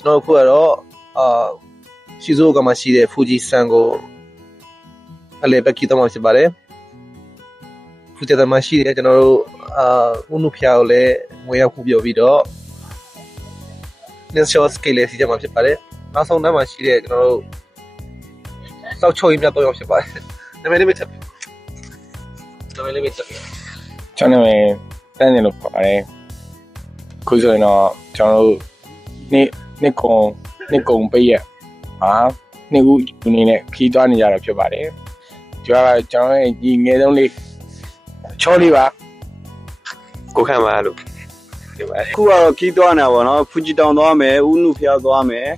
ကျွန်တော်ခုကတော့ရှီဇိုကမှရှိတဲ့ဖူဂျီဆန်ကိုအလဲပဲခီတော့မှဖြစ်ပါတယ်ဖူဂျီတမရှိတဲ့ကျွန်တော်တို့ဥနုဖျားကိုလည်းငွေရောက်ခုပြောပြီးတော့ National Scale လေးစီကြမှာဖြစ်ပါတယ်နောက်ဆုံးတန်းမှာရှိတဲ့ကျွန်တော်တို့စောက်ချုံရင်းမြတ်တော့ရောက်ဖြစ်ပါတယ်နာမည်လေးပဲချက်နာမည်လေးပဲချက်ကျွန်တော်လည်းတန်းနေလို့ပါတယ်ခုဆိုရင်တော့ကျွန်တော်တို့နှစ်ကုံပေးရဟာနှစ်ခုအနေနဲ့ခီးသွားနေကြတာဖြစ်ပါတယ်ကျွန်တော်ရဲ့ဒီငယ်ဆုံးလေးချောလေးပါကိုခံပါလို့ဒီပါခုကတော့ခီးသွားနေတာပေါ့နော်ဖူဂျီတောင်သွားမယ်ဥနုဖျားသွားမယ်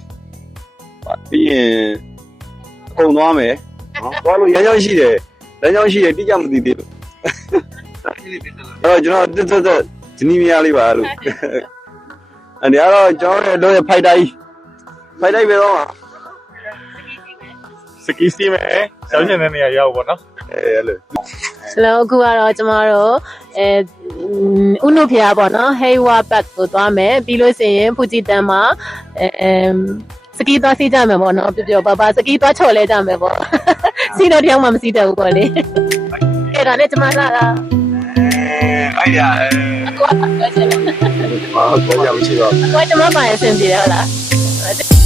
ပြီးရင်အကုန်သွားမယ်နော်သွားလို့ရမ်းရှိတယ်တိကျမသိသေးလို့အဲ့တော့ကျွန်တော်တက်ဂျနီမီယာလေးပါလို့အဲ့ဒီကတော့ကျွန်တော်ရဲ့ဖိုက်တိုင်းပဲတော့စကီးစီမဲဆောင်းချင်တဲ့နေရာရောက်ပေါ့နော်အဲ့လိုဆိုတော့အခုကတော့ကျမတို့ဥနုဖျားပေါ့နော်ဟေးဝါဘတ်ကိုသွားမယ်ပြီးလို့ရှိရင်ဖူဂျီတန်မှာစကီးသွားစီးကြမယ်ပေါ့နော်ပြောပါစကီးသွားချော်လဲကြမယ်ပေါ့စီးတော့တယောက်မှမစီးတတ်ဘူးပေါ့လေအဲ့ဒါနဲ့ကျမလာတာအဲ့ရအခုကပြောချင်တယ်ဘာရမရှိတော့အခုကျမပါရဆင်ပြေတယ်ဟုတ်လား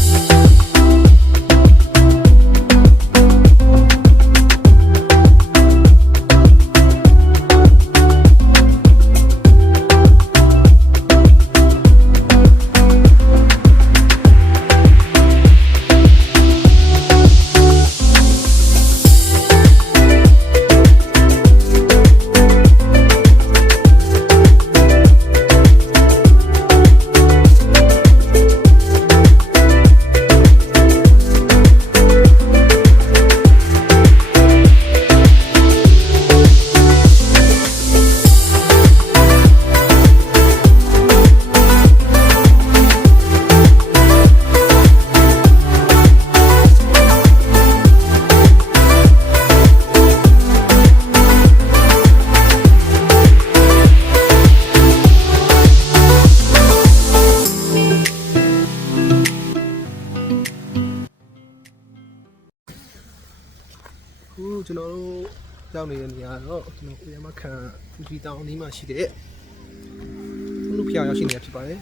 ကျွန်တော်တို့ရောက်နေတဲ့နေရာတော့ကျွန်တော်ဦးရမခန်ဖူဂျီတောင်အနီးမှာရှိတဲ့လူဖျားရောက်ရှိနေတာဖြစ်ပါတယ်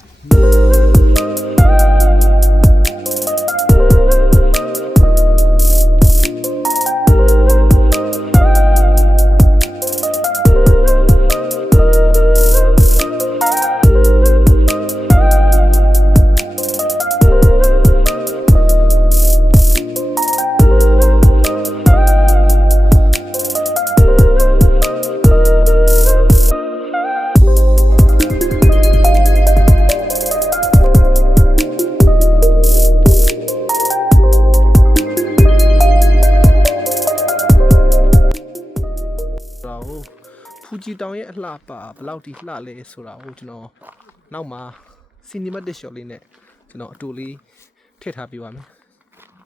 ဖူဂျီတောင်ရဲ့အလှပါဘယ်လောက်ထိလှလဲဆိုတာကိုကျွန်တော်နောက်မှာ cinematic shot လေးနဲ့ကျွန်တော်အတူလေးထည့်ထားပေးပါမယ်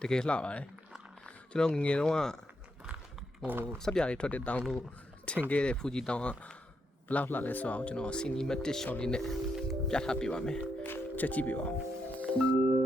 တကယ်လှပါတယ်ကျွန်တော်ငယ်တော့စက်ပြားတွေထွက်တဲ့တောင်လို့ထင်ခဲ့တဲ့ဖူဂျီတောင်ကဘယ်လောက်လှလဲဆိုတာကိုကျွန်တော် cinematic shot လေးနဲ့ပြထားပေးပါမယ်ချက်ကြည့်ပေးပါဦး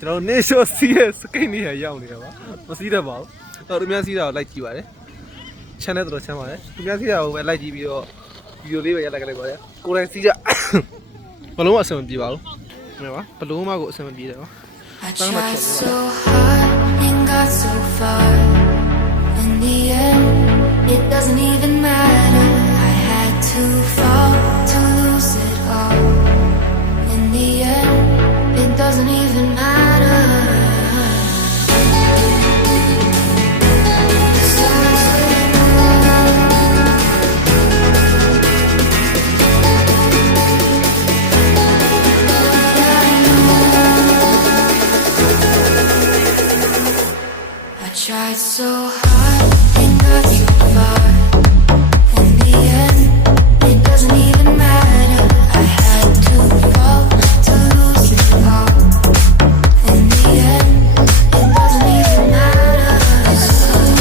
ကျွန်တော်နေရှောစီးရဲ့စကိတ်နေရရောက်နေတာပါမစီးတတ်ပါဘူးတော့သူများစီးတာကိုလိုက်ကြည့်ပါတယ် channel တော်ချမ်းပါတယ်သူများစီးတာကိုပဲလိုက်ကြည့်ပြီးတော့ဗီဒီယိုလေးပဲရိုက်လိုက်ကြလိုက်ပါလေကိုယ်တိုင်စီးကြဘလုံးအဆင်မပြေပါဘူးဟုတ်ပါဘလုံးမကိုအဆင်မပြေတယ်ပါ I tried so hard and got so far. In the end, it doesn't even matter. I had to fall to lose it all. In the end, it doesn't even matter. I tried so hard and got so far. In the end, it doesn't even matter. I had to fall to lose it all. In the end, it doesn't even matter.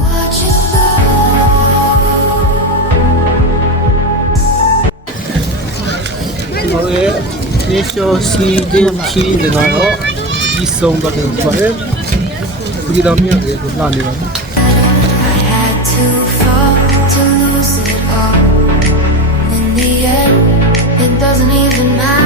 Watch it go. ဟိုရဲ့နေရှိုးစီတင်ချီတွေကတော့ဒီဆုံးတော့တယ်ပါတယ်ဒီတော့မြင်တယ်ကိုလာနေပါ I had to fall to lose it all. In the end, it doesn't even matter.